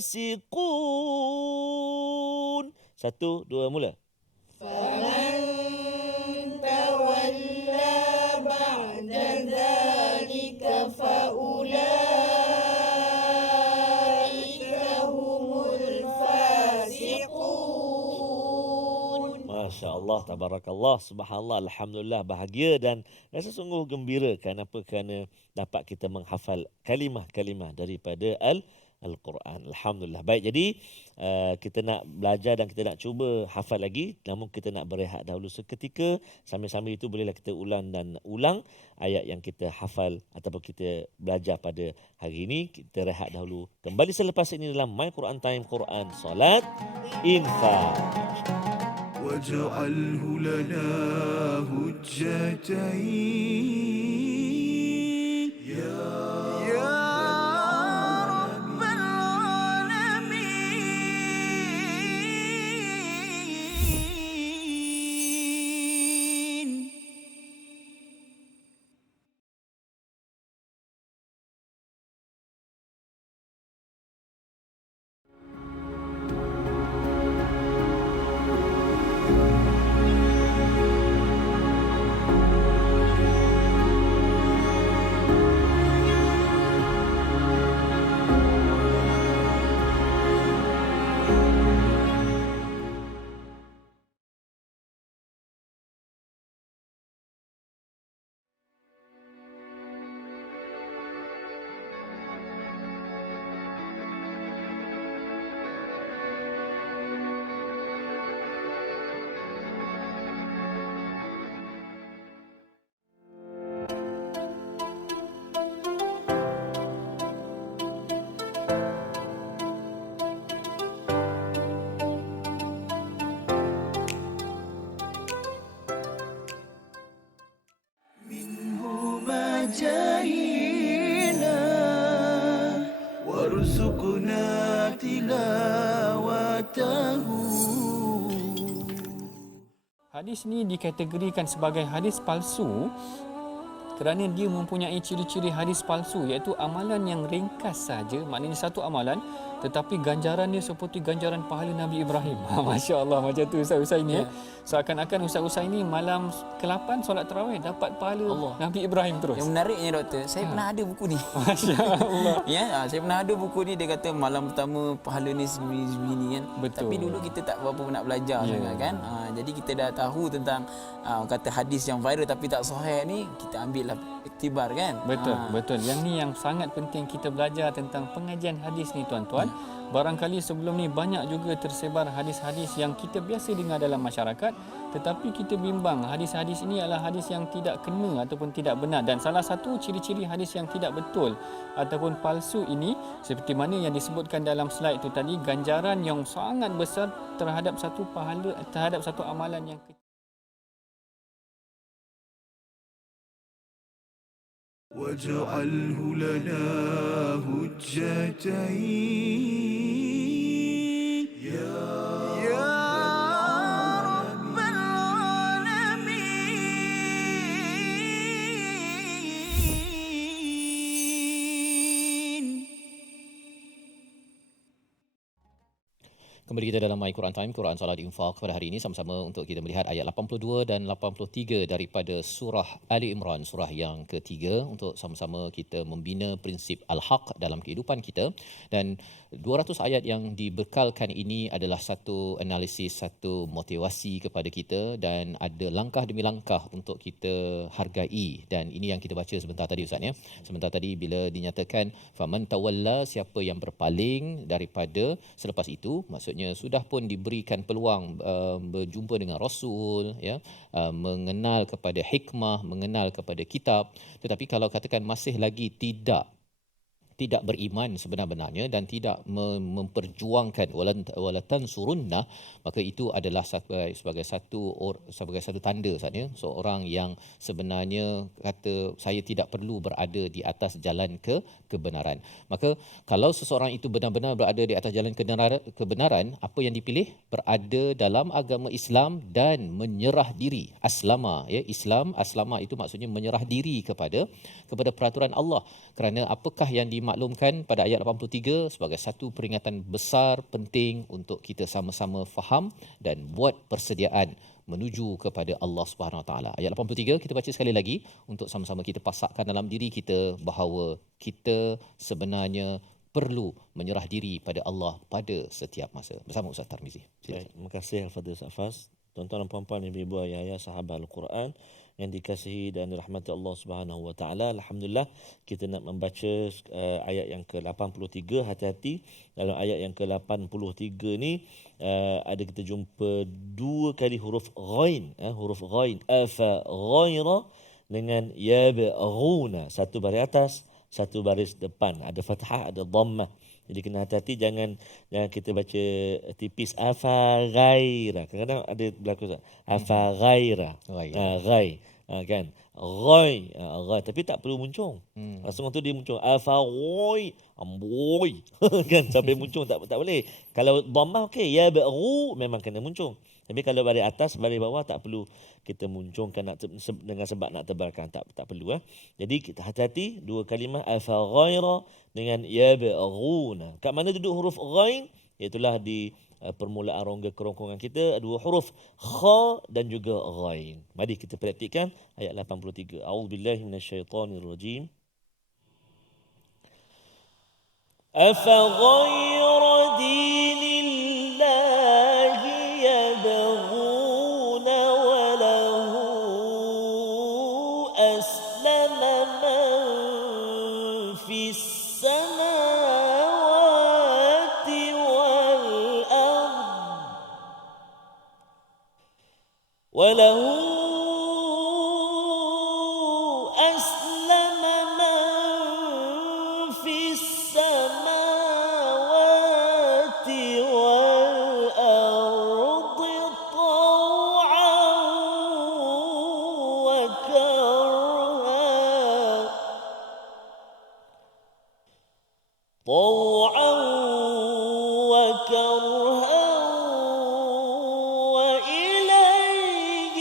1, 2, mula. فمن تولى بعد ذلك فأولئك هم الفاسقون. Masya Allah, tabarakallah, subhanallah, alhamdulillah, bahagia dan rasa sungguh gembira. Kenapa? Kerana dapat kita menghafal kalimah-kalimah daripada Al-Quran. Alhamdulillah. Baik, jadi kita nak belajar dan kita nak cuba hafal lagi. Namun kita nak berehat dahulu seketika. Sambil-sambil itu bolehlah kita ulang ayat yang kita hafal ataupun kita belajar pada hari ini. Kita rehat dahulu. Kembali selepas ini dalam My Quran Time, Quran Salat Infak. واجعله لنا هجتين يا رب العالمين. Hadis ni dikategorikan sebagai hadis palsu kerana dia mempunyai ciri-ciri hadis palsu, iaitu amalan yang ringkas saja, maknanya satu amalan tetapi ganjaran dia seperti ganjaran pahala Nabi Ibrahim. Masya Allah, macam tu Ustaz ini. Seakan-akan Ustaz ini malam ke-8 solat tarawih dapat pahala Allah. Nabi Ibrahim terus. Yang menariknya doktor, saya pernah ada buku ni. Masya Allah. Saya pernah ada buku ni, dia kata malam pertama pahala ni segini kan. Betul. Tapi dulu kita tak berapa nak belajar sangat kan. Jadi kita dah tahu tentang kata hadis yang viral tapi tak sahih ni, kita ambil lah iktibar kan. Betul. Yang ni yang sangat penting kita belajar tentang pengajian hadis ni tuan-tuan. Barangkali sebelum ni banyak juga tersebar hadis-hadis yang kita biasa dengar dalam masyarakat, tetapi kita bimbang hadis-hadis ini adalah hadis yang tidak kena ataupun tidak benar. Dan salah satu ciri-ciri hadis yang tidak betul ataupun palsu ini, seperti mana yang disebutkan dalam slide itu tadi, ganjaran yang sangat besar terhadap satu pahala, terhadap satu amalan yang kecil. واجعله لنا هجتين يا رب العالمين. Kembali kita dalam My Quran Time, Quran Salat Infaq pada hari ini sama-sama untuk kita melihat ayat 82 dan 83 daripada surah Ali Imran, surah yang ketiga, untuk sama-sama kita membina prinsip al-haq dalam kehidupan kita. Dan 200 ayat yang dibekalkan ini adalah satu analisis, satu motivasi kepada kita, dan ada langkah demi langkah untuk kita hargai. Dan ini yang kita baca sebentar tadi Ustaz ya. Sebentar tadi bila dinyatakan faman tawalla, siapa yang berpaling daripada, selepas itu maksudnya sudah pun diberikan peluang berjumpa dengan Rasul ya, mengenal kepada hikmah, mengenal kepada kitab, tetapi kalau katakan masih lagi tidak beriman sebenar-benarnya dan tidak memperjuangkan walatan surunna, maka itu adalah sebagai satu tanda saja seorang yang sebenarnya kata saya tidak perlu berada di atas jalan kebenaran. Maka kalau seseorang itu benar-benar berada di atas jalan kebenaran, apa yang dipilih? Berada dalam agama Islam dan menyerah diri. Aslama ya, Islam, aslama itu maksudnya menyerah diri kepada peraturan Allah. Kerana apakah yang dimaklumkan pada ayat 83 sebagai satu peringatan besar penting untuk kita sama-sama faham dan buat persediaan menuju kepada Allah Subhanahu Wa Taala. Ayat 83 kita baca sekali lagi untuk sama-sama kita pasakkan dalam diri kita bahawa kita sebenarnya perlu menyerah diri pada Allah pada setiap masa. Bersama Ustaz Tarmizi. Baik, terima kasih Al-Fadhil Safas. Tuan-tuan dan puan-puan, ibu-ibu, ayah-ayah, sahabat Al-Quran yang dikasihi dan dirahmati Allah Subhanahu Wa Taala. Alhamdulillah kita nak membaca ayat yang ke-83. Hati-hati dalam ayat yang ke-83 ni ada kita jumpa dua kali huruf ghain, huruf ghain, afa ghaira dengan yabghuna, satu baris atas, satu baris depan, ada fathah, ada dhammah. Jadi kena hati-hati, jangan kita baca tipis afa ghaira. Kadang-kadang ada berlaku afa ghaira. Ghai. Kan? Ghai. Tapi tak perlu muncung. Langsung tu dia muncung. Afa ghoi. Amboi. Kan? Sampai muncung tak boleh. Kalau dhammah okey. Ya ba'ru memang kena muncung. Tapi kalau baris atas, baris bawah tak perlu kita muncungkan dengan sebab nak tebalkan. Tak perlu. Jadi kita hati-hati dua kalimah afa ghaira dengan yabghuna. Kat mana duduk huruf ghain? Itulah di permulaan rongga kerongkongan kita, dua huruf kha dan juga ghain. Mari kita praktikkan ayat 83. A'udzubillahi minasyaitonirrajim. Afa ghaira dinillahi yabghuna wa lahu aslama man fis samawati wal ard wa lahu aslama man fis samawati wal ard taw'an wa karha طوعا وكرها وإليه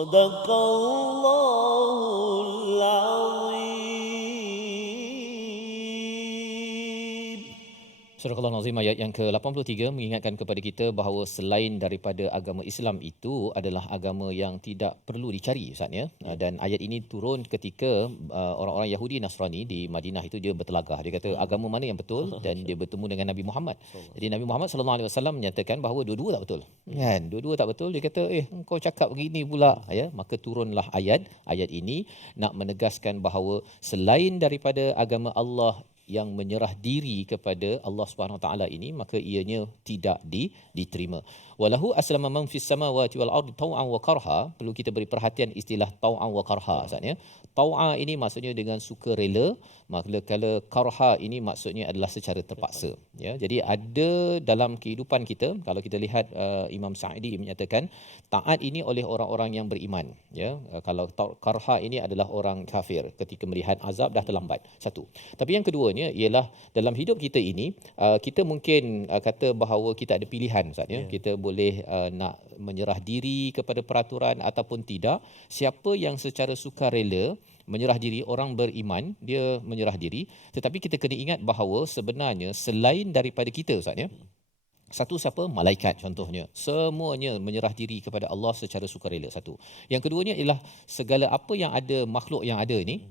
Sadaqallahul Azim. Surah Al-Azim ayat yang ke-83 mengingatkan kepada kita bahawa selain daripada agama Islam itu adalah agama yang tidak perlu dicari, Ustaz ya. Dan ayat ini turun ketika orang-orang Yahudi Nasrani di Madinah itu dia bertelagah. Dia kata agama mana yang betul, dan dia bertemu dengan Nabi Muhammad. Jadi Nabi Muhammad sallallahu alaihi wasallam menyatakan bahawa dua-dua tak betul. Kan? Dua-dua tak betul. Dia kata engkau cakap begini pula ya. Maka turunlah ayat ini nak menegaskan bahawa selain daripada agama Allah yang menyerah diri kepada Allah Subhanahu Wa Taala ini, maka ianya tidak diterima. Walahu aslama man fis samawati wal ardi tau'an wa karha. Perlu kita beri perhatian istilah tau'an wa karha, maksudnya tau'a ini maksudnya dengan sukarela, manakala karha ini maksudnya adalah secara terpaksa ya. Jadi ada dalam kehidupan kita, kalau kita lihat Imam Sa'idi menyatakan taat ini oleh orang-orang yang beriman ya. Kalau karha ini adalah orang kafir, ketika melihat azab dah terlambat. Satu. Tapi yang keduanya ialah dalam hidup kita ini kita mungkin kata bahawa kita ada pilihan, Ustaz ya. Kita boleh nak menyerah diri kepada peraturan ataupun tidak. Siapa yang secara sukarela menyerah diri, orang beriman dia menyerah diri, tetapi kita kena ingat bahawa sebenarnya selain daripada kita, Ustaz ya, satu siapa? Malaikat contohnya. Semuanya menyerah diri kepada Allah secara sukarela. Satu. Yang keduanya ialah segala apa yang ada, makhluk yang ada ni,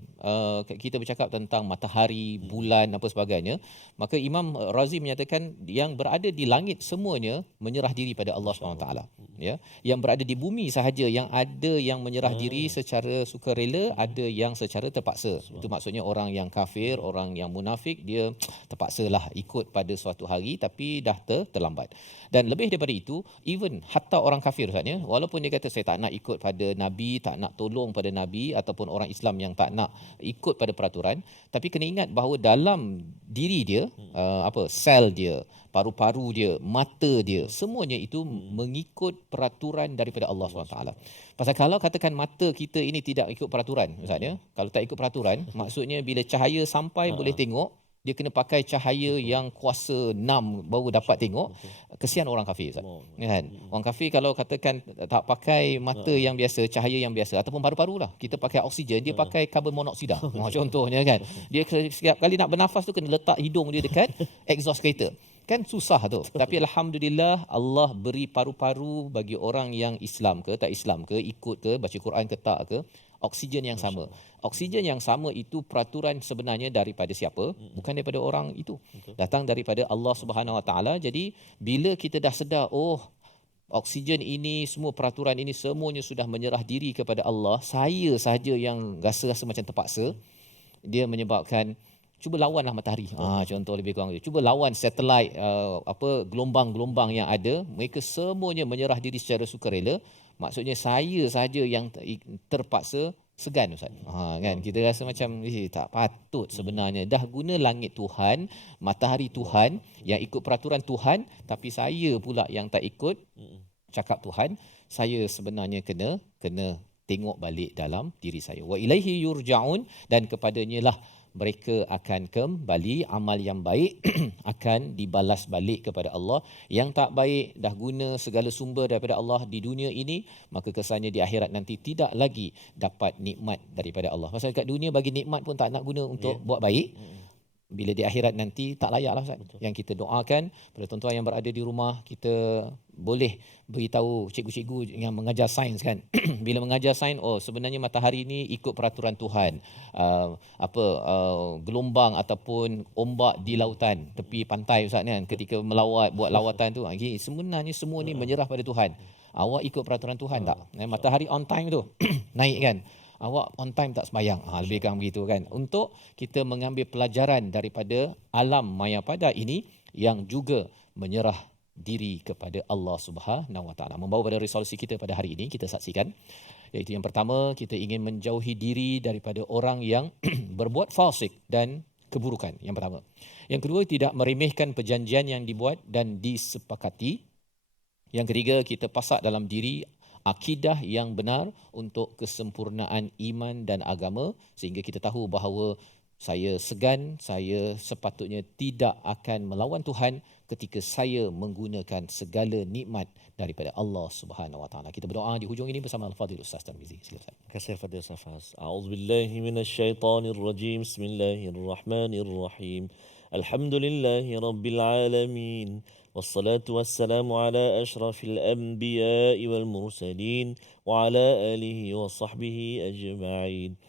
kita bercakap tentang matahari, bulan, apa sebagainya, maka Imam Razi menyatakan yang berada di langit semuanya menyerah diri pada Allah SWT. Ya. Yang berada di bumi sahaja yang ada yang menyerah diri secara sukarela, ada yang secara terpaksa. Itu maksudnya orang yang kafir, orang yang munafik, dia terpaksalah ikut pada suatu hari tapi dah terlambat. Dan lebih daripada itu, even hatta orang kafir, Ustaz ya, walaupun dia kata saya tak nak ikut pada Nabi, tak nak tolong pada Nabi, ataupun orang Islam yang tak nak ikut pada peraturan, tapi kena ingat bahawa dalam diri dia, sel dia, paru-paru dia, mata dia, semuanya itu mengikut peraturan daripada Allah SWT. Pasal kalau katakan mata kita ini tidak ikut peraturan, Ustaz ya, kalau tak ikut peraturan, maksudnya bila cahaya sampai boleh tengok, dia kena pakai cahaya yang kuasa 6 baru dapat tengok. Kesian orang kafir, Ustaz. Kan? Orang kafir kalau katakan tak pakai mata yang biasa, cahaya yang biasa, ataupun paru-paru lah, kita pakai oksigen, dia pakai karbon monoksida. Contohnya kan. Dia setiap kali nak bernafas tu kena letak hidung dia dekat exhaust kereta. Kan susah tu. Tapi alhamdulillah Allah beri paru-paru bagi orang yang Islam ke tak Islam ke, ikut ke, baca Quran ke tak ke, oksigen yang sama. Oksigen yang sama itu peraturan sebenarnya daripada siapa? Bukan daripada orang itu. Datang daripada Allah Subhanahu Wa Taala. Jadi bila kita dah sedar, oksigen ini, semua peraturan ini semuanya sudah menyerah diri kepada Allah, saya sahaja yang rasa macam terpaksa, dia menyebabkan cuba lawanlah matahari. Contoh lebih kurang dia. Cuba lawan satelit, gelombang-gelombang yang ada, mereka semuanya menyerah diri secara sukarela. Maksudnya saya sahaja yang terpaksa, segan, Ustaz. Kan kita rasa macam tak patut sebenarnya. Dah guna langit Tuhan, matahari Tuhan, yang ikut peraturan Tuhan, tapi saya pula yang tak ikut cakap Tuhan. Saya sebenarnya kena tengok balik dalam diri saya. Wa ilaihi yurja'un, dan kepadanya lah mereka akan kembali. Amal yang baik akan dibalas balik kepada Allah. Yang tak baik dah guna segala sumber daripada Allah di dunia ini, maka kesannya di akhirat nanti tidak lagi dapat nikmat daripada Allah. Pasal kat dunia bagi nikmat pun tak nak guna untuk buat baik. Bila di akhirat nanti tak layaklah, Ustaz. Yang kita doakan pada tuan-tuan yang berada di rumah, kita boleh beritahu cikgu-cikgu yang mengajar sains kan. Bila mengajar sains, sebenarnya matahari ini ikut peraturan Tuhan. Gelombang ataupun ombak di lautan, tepi pantai, Ustaz kan, ketika buat lawatan tu, sebenarnya semua ni menyerah pada Tuhan. Awak ikut peraturan Tuhan tak? Matahari on time tu naik kan. Awak on time tak sembahyang. Lebih kurang begitu kan. Untuk kita mengambil pelajaran daripada alam mayapada ini yang juga menyerah diri kepada Allah Subhanahu Wa Taala. Membawa pada resolusi kita pada hari ini, kita saksikan, iaitu yang pertama, kita ingin menjauhi diri daripada orang yang berbuat fasik dan keburukan. Yang pertama. Yang kedua, tidak meremehkan perjanjian yang dibuat dan disepakati. Yang ketiga, kita pasak dalam diri akidah yang benar untuk kesempurnaan iman dan agama, sehingga kita tahu bahawa Saya segan, saya sepatutnya tidak akan melawan Tuhan ketika saya menggunakan segala nikmat daripada Allah Subhanahu Wa Taala. Kita berdoa di hujung ini bersama Al-Fadhil Ustaz Tarmizi. Silakan. Kasih Fadil Safas. A'udzubillahi minasyaitonirrajim. Bismillahirrahmanirrahim. Alhamdulillahi rabbil alamin. Wassalatu wassalamu ala asyrafil anbiya'i wal mursalin wa ala alihi wa sahbihi ajma'in.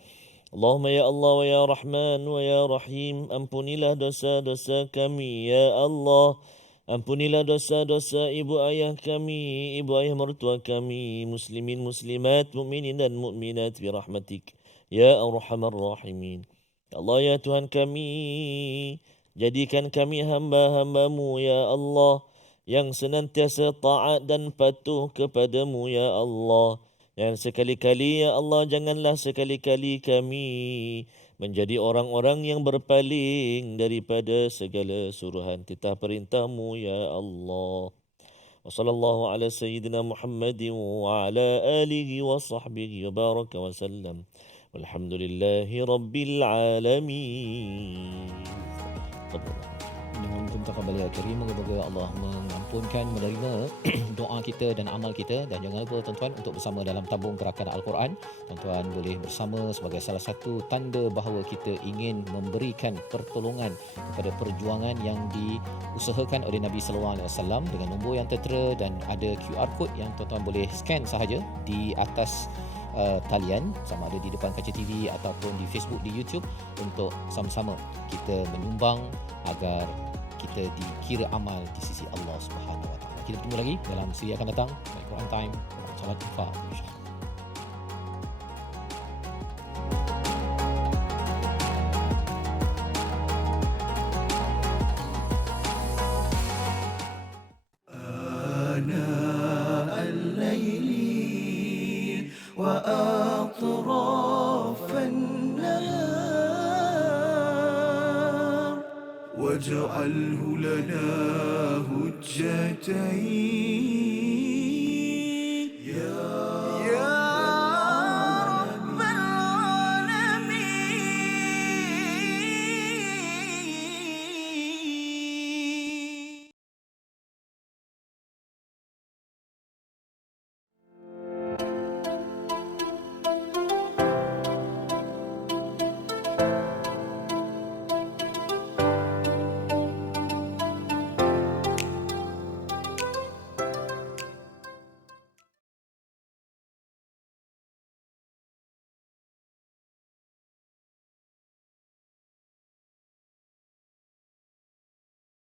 Allahumma ya Allah wa ya Rahman wa ya Rahim, ampunilah dosa-dosa kami ya Allah. Ampunilah dosa-dosa ibu ayah kami, ibu ayah mertua kami, muslimin muslimat, mukminin dan mukminat bi rahmatik ya arhamar rahimin. Ya Allah ya Tuhan kami, jadikan kami hamba-hambamu ya Allah yang senantiasa taat dan patuh kepadamu ya Allah. Yang sekali-kali ya Allah, janganlah sekali-kali kami menjadi orang-orang yang berpaling daripada segala suruhan titah perintahmu ya Allah. Wa sallallahu ala sayyidina Muhammadin wa ala alihi wa sahbihi wa baraka wa sallam. Walhamdulillahi rabbil alamin. Dengan taqabbal ya karim, moga-moga Allah mengampunkan, menerima doa kita dan amal kita. Dan jangan lupa tuan-tuan untuk bersama dalam tabung gerakan Al-Quran. Tuan-tuan boleh bersama sebagai salah satu tanda bahawa kita ingin memberikan pertolongan kepada perjuangan yang diusahakan oleh Nabi sallallahu alaihi wasallam dengan nombor yang tertera, dan ada QR code yang tuan-tuan boleh scan sahaja di atas talian, sama ada di depan kaca TV ataupun di Facebook, di YouTube, untuk sama-sama kita menyumbang agar kita dikira amal di sisi Allah Subhanahu Wa Taala. Kita bertemu lagi dalam siri akan datang. My Quran Time. Salam Ifa. آناء الليل وأطراف النهار واجعله لنا هجتين